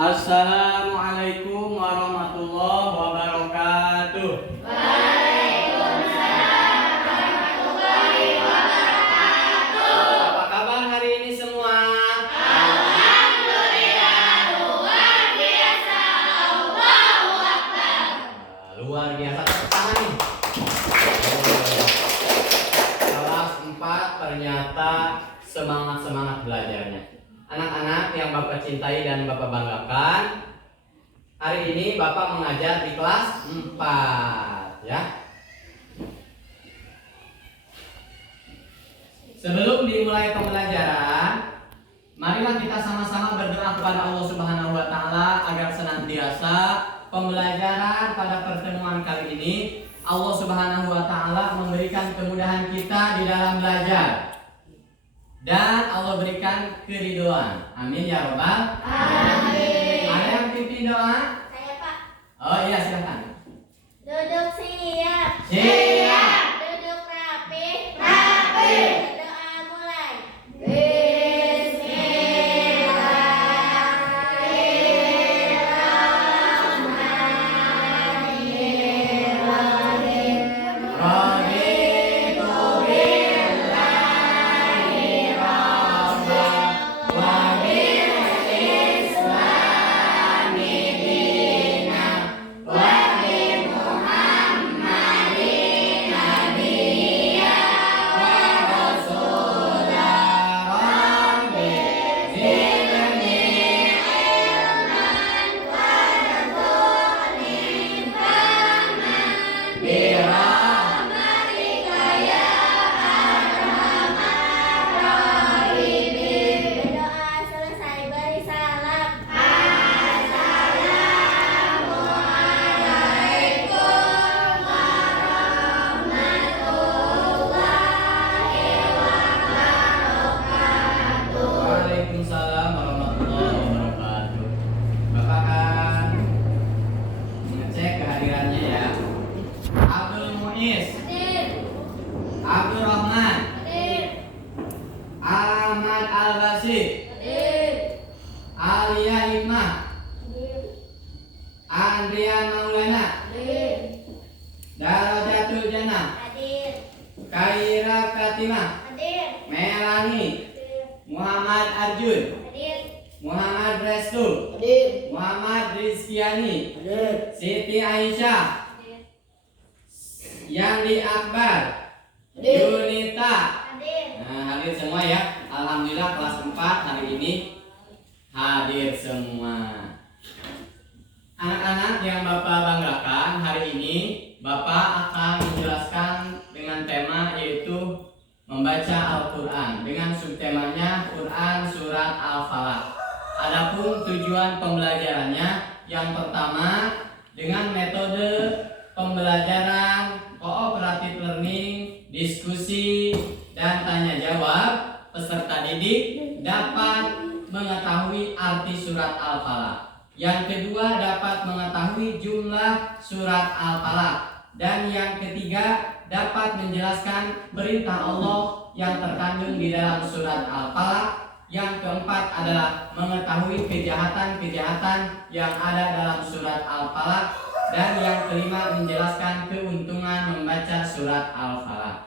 Assalamualaikum warahmatullahi wabarakatuh. Waalaikumsalam warahmatullahi wabarakatuh. Apa kabar hari ini semua? Alhamdulillah, luar biasa. Allahu Akbar. Luar biasa, tepuk tangan nih. Kelas 4 ternyata semangat belajarnya. Anak-anak yang Bapak cintai dan Bapak banggakan, hari ini Bapak mengajar di kelas 4 ya. Sebelum dimulai pembelajaran, marilah kita sama-sama berdoa kepada Allah Subhanahu wa taala agar senantiasa pembelajaran pada pertemuan kali ini Allah Subhanahu wa taala memberikan kemudahan kita di dalam belajar. Dan Allah berikan keridhaan. Amin ya robbal. Amin. Ada yang pimpin doa? Saya Pak. Oh iya silakan. Duduk siap. Siap. Duduk rapi. Rapi. Doa mulai. Bismillahirrahmanirrahim. Berdoa selesai beri salam. Assalamualaikum warahmatullahi wabarakatuh. Waalaikumsalam warahmatullahi wabarakatuh. Bapak akan mengecek kehadirannya ya. Abdul Muiz, Hadir. Abdul Rahman, Hadir. Ahmad Al-Basir, Hadir. Alia Hikmah, Hadir. Andrian Maulana, Hadir. Darajatul Jannah, Hadir. Kaira Fatimah, Hadir. Melani, Hadir. Muhammad Arjun, Hadir. Muhammad Restu, Hadir. Muhammad Rizkiani, Hadir. Siti Aisyah, Hadir. Yandi Akbar, Hadir. Yunita. Hadir. Nah, hadir semua ya. Alhamdulillah kelas 4 hari ini hadir semua. Anak-anak yang Bapak banggakan, hari ini Bapak akan menjelaskan dengan tema yaitu membaca Al-Quran dengan subtemanya Quran Surat Al-Falaq. Adapun tujuan pembelajarannya, yang pertama dengan metode pembelajaran cooperative learning, diskusi, dan tanya jawab, peserta didik dapat mengetahui arti surat Al-Falaq. Yang kedua dapat mengetahui jumlah surat Al-Falaq. Dan yang ketiga dapat menjelaskan perintah Allah yang terkandung di dalam surat Al-Falaq. Yang keempat adalah mengetahui kejahatan-kejahatan yang ada dalam surat Al-Falaq. Dan yang kelima menjelaskan keuntungan membaca surat Al-Falaq.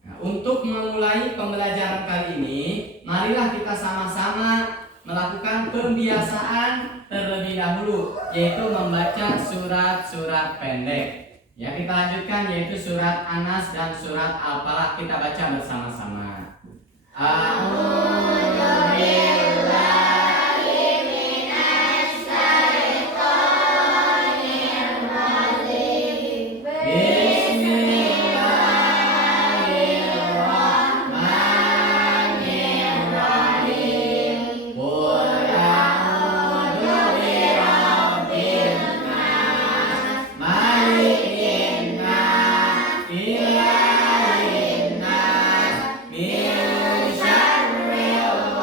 Nah, untuk memulai pembelajaran kali ini, marilah kita sama-sama melakukan pembiasaan terlebih dahulu, yaitu membaca surat-surat pendek. Ya, kita lanjutkan yaitu surat An-Nas dan surat Al-Falaq, kita baca bersama-sama. Bismillahirrahmanirrahim. Qul a'udzu birabbil nas, malikin nas, ilahin nas, min syarril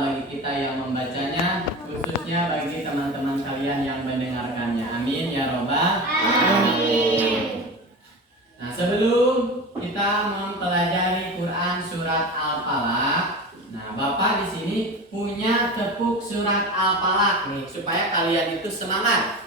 bagi kita yang membacanya, khususnya bagi teman-teman kalian yang mendengarkannya. Amin ya robbal alamin. Nah, sebelum kita mempelajari Quran surat Al-Falaq, nah Bapak di sini punya tepuk surat Al-Falaq nih supaya kalian itu semangat.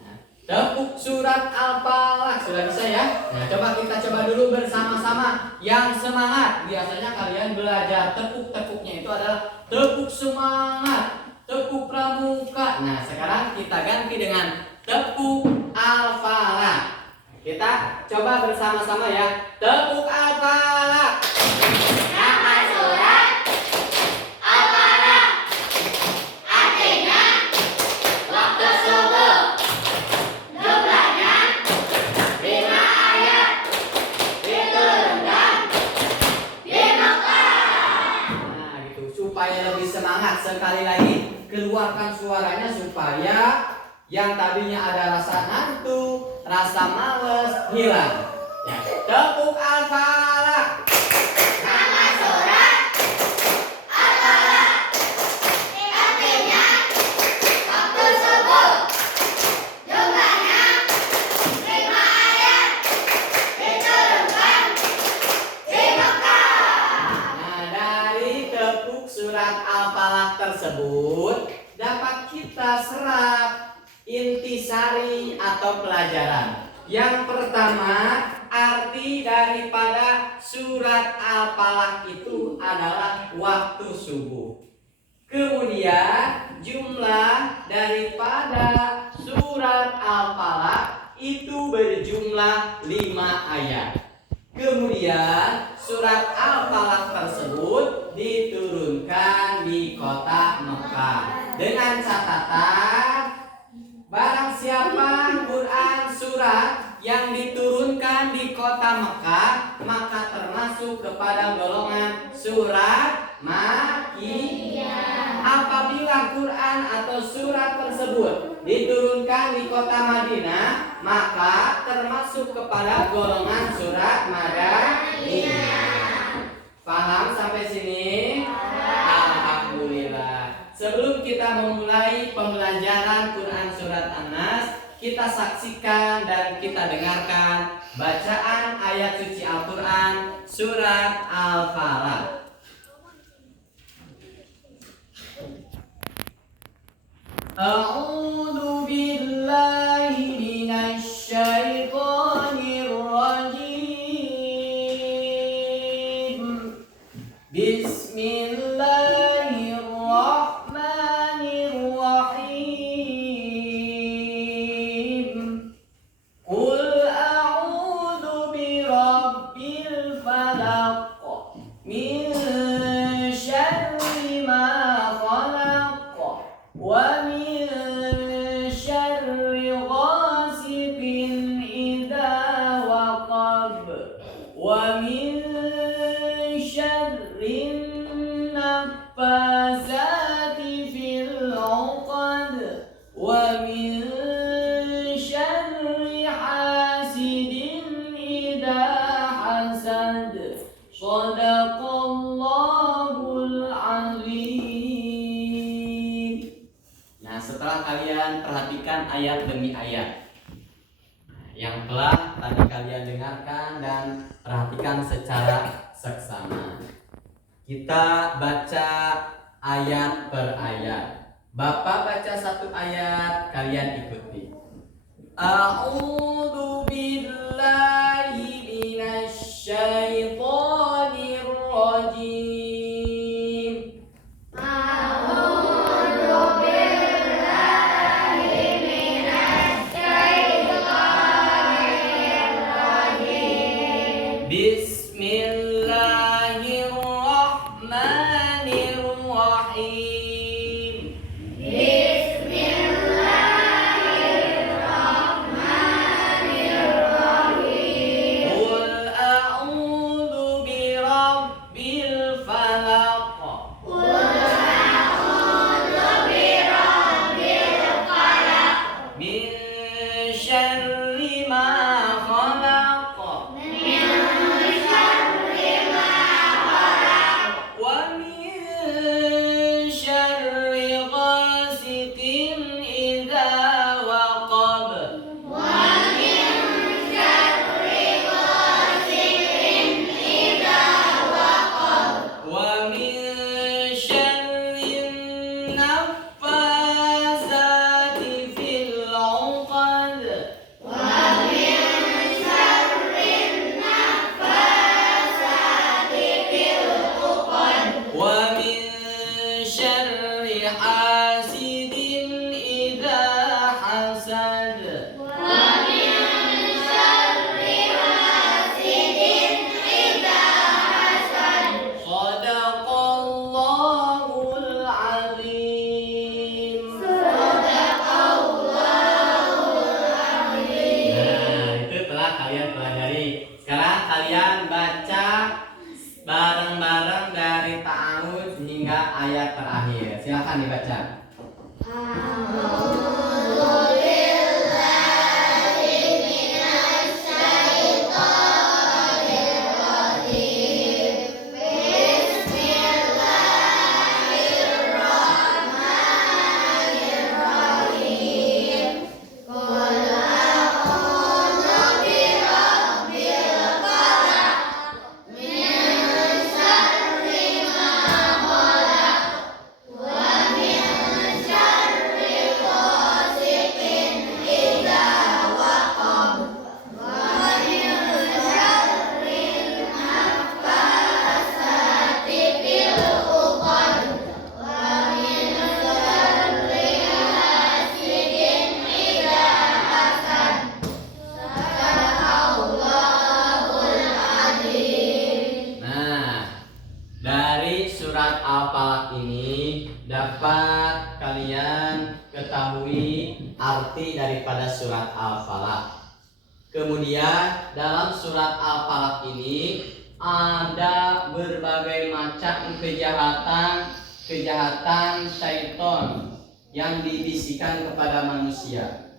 Nah, tepuk surat Al-Falaq sudah bisa ya? Nah, kita coba dulu bersama-sama yang semangat. Biasanya kalian belajar tepuk-tepuknya itu adalah tepuk semangat, tepuk pramuka. Nah, sekarang kita ganti dengan tepuk Al-Falaq. Kita coba bersama-sama ya. Tepuk Al-Falaq. Nama surat Al-Falaq. Artinya waktu subuh. Jumlahnya 5 ayat. Diturunkan di Mekah. Nah, gitu. Supaya lebih semangat, sekali lagi keluarkan suaranya supaya yang tadinya ada rasa ngantuk, rasa males hilang. Ya, tepuk Al-Falaq. Nama surat Al-Falaq. Artinya waktu subuh. Jumlahnya 5 ayat. Diturunkan di Mekah. Nah, dari tepuk surat Al-Falaq tersebut dapat kita serap intisari atau pelajaran. Yang pertama, arti daripada surat Al-Falaq itu adalah waktu subuh. Kemudian jumlah daripada surat Al-Falaq itu berjumlah 5 ayat. Kemudian surat Al-Falaq tersebut diturunkan di kota Mekah. Dengan catatan, barang siapa Quran surat yang diturunkan di kota Mekah, maka termasuk kepada golongan surat Makkiyah. Apabila Quran atau surat tersebut diturunkan di kota Madinah, maka termasuk kepada golongan surat Madaniyah. Paham sampai sini? Alhamdulillah. Sebelum kita memulai pembelajaran Quran surat An-Nas, kita saksikan dan kita dengarkan bacaan ayat suci Al-Quran surat Al-Falaq. A'udzu billahi minasy syaithanir rajim. Bismillahirrahmanirrahim. Qul a'udzu birabbil falaq min syarri ma khalaq wa min syarri ghasiqin idza waqab wa min syarri naffasati fil 'uqad wa min syarri hasidin idza hasad. Shadaqallahul azim. Nah, setelah kalian perhatikan ayat demi ayat yang telah tadi kalian dengarkan dan perhatikan secara seksama, kita baca ayat per ayat. Bapak baca satu ayat, kalian ikuti. A'udzu billahi minasy syaithanir rajim. A'udzu billahi minasy syaithanir rajim. Bismillahirrahmanirrahim. Bismillahirrahmanirrahim. Qul a'udzu birabbil falaq Qul a'udzu birabbil falaq min syarri ma khalaq min syarri ma khalaq wa min hasidin idza hasad. Shadaqallahul azim. Nah, itu telah kalian pelajari. Sekarang kalian baca bareng-bareng dari ta'awudz hingga ayat terakhir. Silakan dibaca. Dari surat Al-Falaq ini dapat kalian ketahui arti daripada surat Al-Falaq. Kemudian dalam surat Al-Falaq ini ada berbagai macam kejahatan syaitan yang dibisikkan kepada manusia.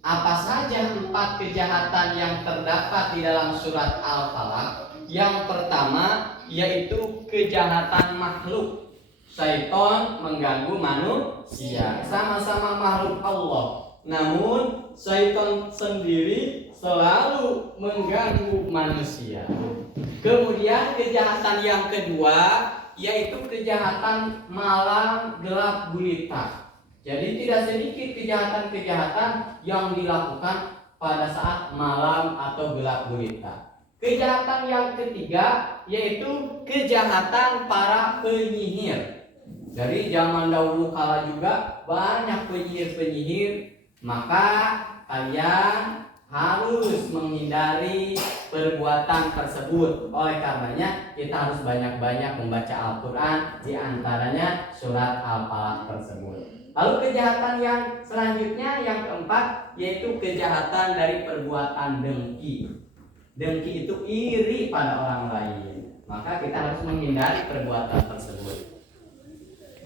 Apa saja 4 kejahatan yang terdapat di dalam surat Al-Falaq? Yang pertama yaitu kejahatan makhluk. Syaitan mengganggu manusia, sama-sama makhluk Allah. Namun syaitan sendiri selalu mengganggu manusia. Kemudian kejahatan yang kedua yaitu kejahatan malam gelap gulita. Jadi tidak sedikit kejahatan-kejahatan yang dilakukan pada saat malam atau gelap gulita. Kejahatan yang ketiga yaitu kejahatan para penyihir. Dari zaman dahulu kala juga banyak penyihir-penyihir, maka kalian harus menghindari perbuatan tersebut. Oleh karenanya kita harus banyak-banyak membaca Al-Quran, di antaranya surat Al-Falaq tersebut. Lalu kejahatan yang selanjutnya yang keempat yaitu kejahatan dari perbuatan dengki. Dengki itu iri pada orang lain, maka kita harus menghindari perbuatan tersebut.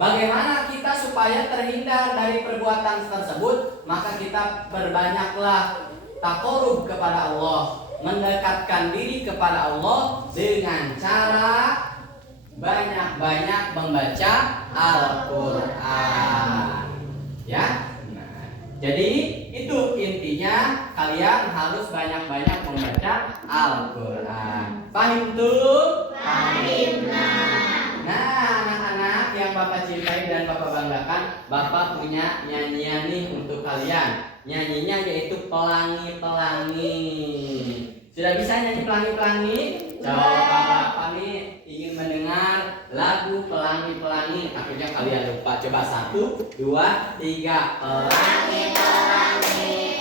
Bagaimana kita supaya terhindar dari perbuatan tersebut? Maka kita perbanyaklah taqarrub kepada Allah, mendekatkan diri kepada Allah dengan cara banyak-banyak membaca Al-Quran. Ya. Jadi itu intinya, kalian harus banyak-banyak membaca Al-Quran. Paham tuh? Fahimna. Nah, anak-anak yang Bapak cintai dan Bapak banggakan, Bapak punya nyanyian nih untuk kalian. Nyanyinya yaitu pelangi-pelangi. Sudah bisa nyanyi pelangi-pelangi? Coba Bapak nih ingin mendengar lagu pelangi-pelangi. Akhirnya kalian lupa. Coba 1, 2, 3. Pelangi-pelangi.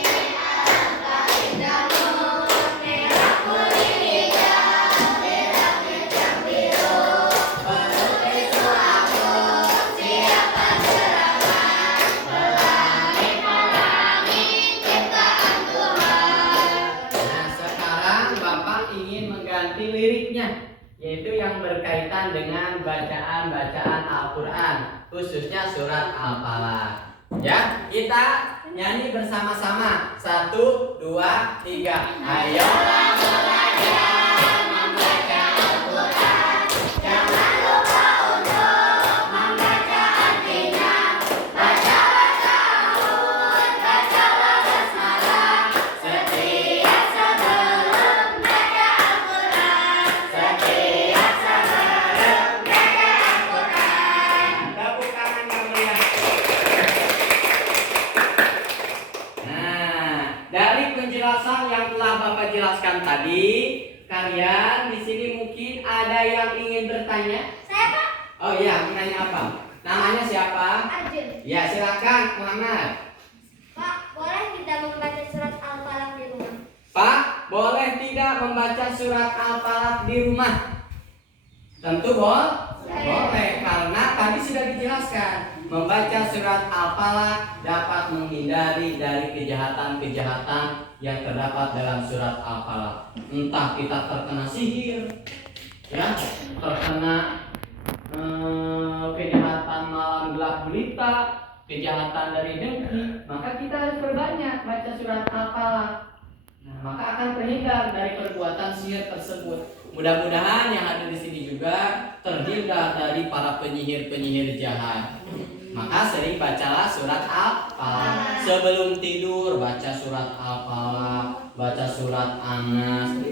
Liriknya, yaitu yang berkaitan dengan bacaan-bacaan Al-Quran, khususnya surat Al-Falaq. Ya, kita nyanyi bersama-sama. 1, 2, 3. Ayolah belajar membaca Al-Quran. Jangan lupa untuk membaca artinya. Bacalah ta'awudz, bacalah basmalah. Setiap sebelum baca Al-Quran. Setiap sebelum baca Al-Quran. Tepuk tangan yang meriah. Nah, dari penjelasan yang telah Bapak jelaskan tadi, kalian di sini mungkin ada yang ingin bertanya? Saya Pak. Oh iya, menanya apa? Namanya siapa? Arjun. Ya, silakan Muhammad. Pak, boleh tidak membaca surat Al-Falaq di rumah? Pak, boleh tidak membaca surat Al-Falaq di rumah? Tentu boleh, karena tadi sudah dijelaskan. Membaca surat Al-Falaq dapat menghindari dari kejahatan-kejahatan yang terdapat dalam surat Al-Falaq. Entah kita terkena sihir, ya, terkena kejahatan malam gelap gulita, kejahatan dari dengki, maka kita harus perbanyak baca surat Al-Falaq. Nah, maka akan terhindar dari perbuatan sihir tersebut. Mudah-mudahan yang ada di sini juga terhindar dari para penyihir-penyihir jahat. Maka sering bacalah surat Al-Falaq. Sebelum tidur baca surat Al-Falaq, baca surat An-Nas.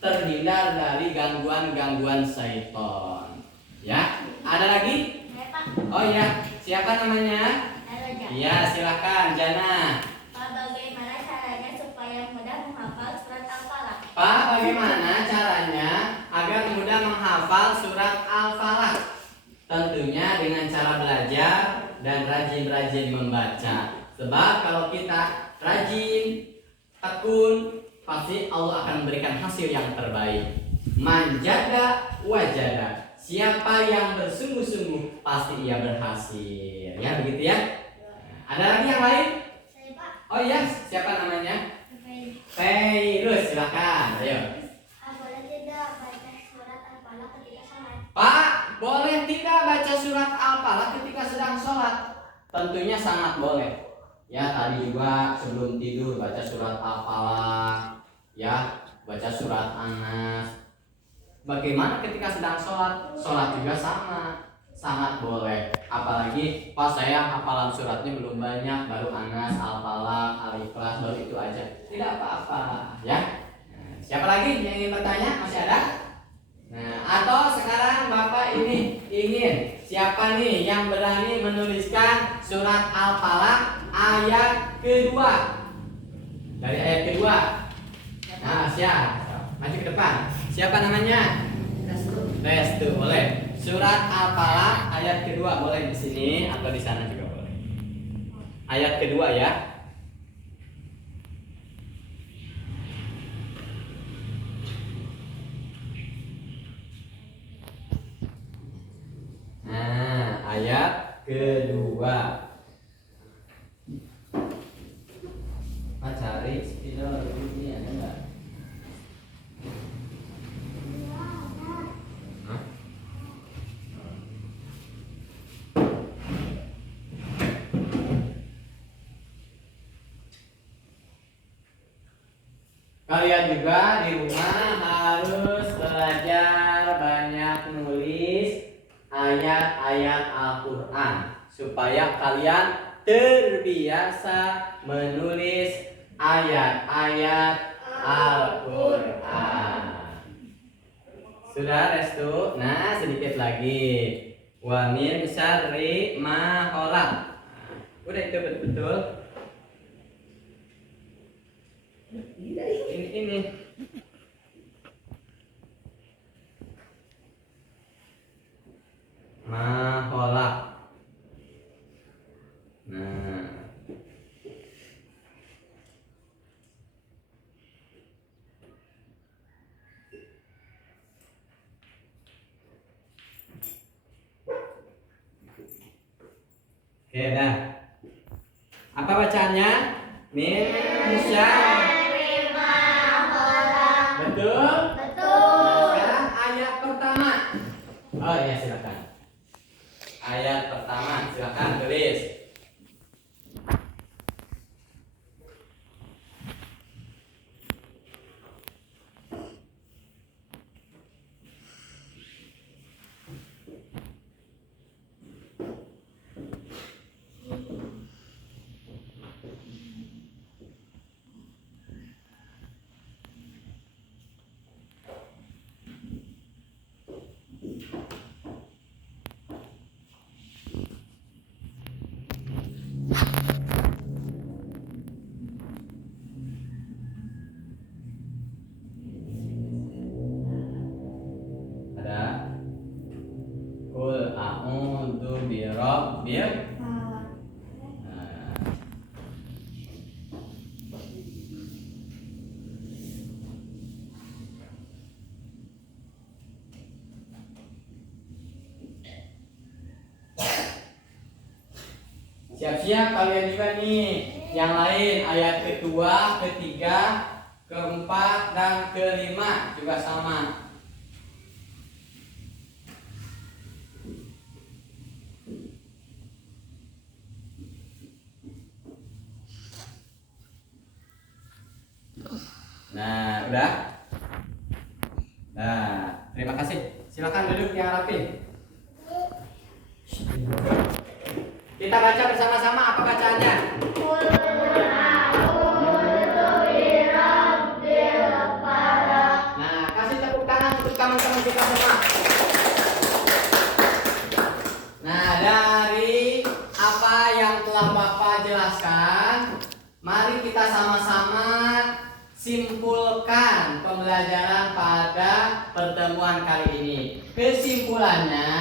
Terhindar dari gangguan-gangguan syaitan. Ya, ada lagi? Saya Pak. Oh iya, siapa namanya? Raja. Iya, silakan Jana. Pak, bagaimana caranya supaya mudah menghafal surat Al-Falaq? Pak, bagaimana caranya agar mudah menghafal surat Al-Falaq? Tentunya dengan cara belajar dan rajin-rajin membaca. Sebab kalau kita rajin, tekun, pasti Allah akan memberikan hasil yang terbaik. Manjada wajada. Siapa yang bersungguh-sungguh pasti ia berhasil. Ya, begitu ya. Ada lagi yang lain? Saya Pak. Oh iya, siapa namanya? Baik. Feiruz, silakan. Ayo. Boleh tidak baca surat Al-Falaq ketika sholat? Pak, boleh tidak baca surat Al-Falaq ketika sedang sholat? Tentunya sangat boleh. Ya, tadi juga sebelum tidur baca surat Al-Falaq. Ya, baca surat An-Nas. Bagaimana ketika sedang sholat? Sholat juga sama, sangat boleh. Apalagi pas saya hafalan suratnya belum banyak, baru An-Nas, Al-Falaq, Al-Ikhlas, baru itu aja. Tidak apa-apa, ya. Nah, siapa lagi yang ingin bertanya? Masih ada? Nah, atau sekarang Bapak ini ingin siapa nih yang berani menuliskan surat Al-Falaq ayat kedua? Dari ayat kedua. Nah, siapa? Maju ke depan. Siapa namanya? Restu, boleh. Surat Al-Falaq ayat kedua boleh di sini atau di sana juga boleh. Ayat kedua ya. Nah, ayat kedua. Pak cari spidol ini ada nggak? Hah? Kalian juga di rumah harus belajar banyak nulis ayat-ayat Al-Quran supaya kalian terbiasa menulis ayat-ayat Al-Quran. Sudah Restu? Nah, sedikit lagi. Wa min syarri ma khalaq. Udah itu betul-betul. Ini. Ma khalaq. Nah. Oke, dah. Apa bacaannya? Min syarri ma khalaq. Betul? Betul. Sekarang ayat pertama. Oh iya, silakan. Ayat pertama, silakan tulis. birabbil. Siap-siap kalian juga nih. Yang lain ayat kedua, ketiga, keempat, dan kelima juga sama. Nah, udah? Nah, terima kasih. Silakan duduk yang rapi. Kita baca bersama-sama, apa bacaannya? Nah, kasih tepuk tangan untuk teman-teman kita semua. Nah, dari apa yang telah Bapak jelaskan, mari kita sama-sama simpulkan pembelajaran pada pertemuan kali ini. Kesimpulannya,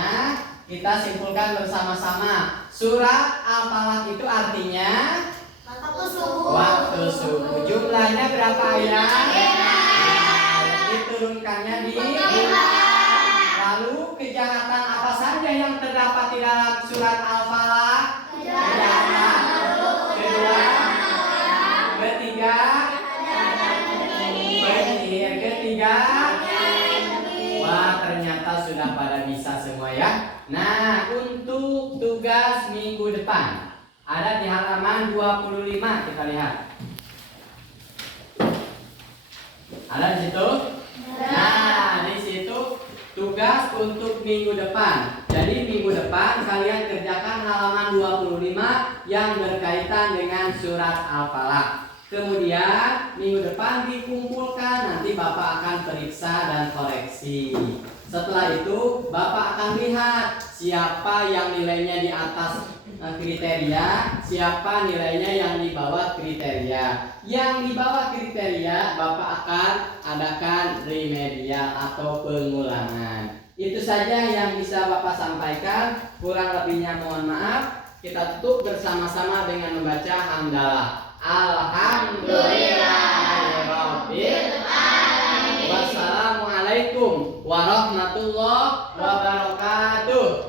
kita simpulkan bersama-sama. Surat Al-Falaq itu artinya waktu subuh. Jumlahnya berapa ayat? Diturunkannya di lalu kejahatan apa saja yang terdapat di dalam surat Al-Falaq? Kejahatan. Kedua, ketiga, penyihir. Ketiga, wah ternyata sudah pada bisa semua ya. Nah, untuk tugas minggu depan ada di halaman 25, kita lihat. Ada di situ? Nah, di situ tugas untuk minggu depan. Jadi minggu depan kalian kerjakan halaman 25 yang berkaitan dengan surat Al-Falaq. Kemudian minggu depan dikumpulkan, nanti Bapak akan periksa dan koreksi. Setelah itu Bapak akan lihat siapa yang nilainya di atas kriteria, siapa nilainya yang di bawah kriteria. Yang di bawah kriteria Bapak akan adakan remedial atau pengulangan. Itu saja yang bisa Bapak sampaikan. Kurang lebihnya mohon maaf. Kita tutup bersama-sama dengan membaca hamdalah. Alhamdulillahirabbil alamin. Wassalamualaikum warahmatullahi wabarakatuh.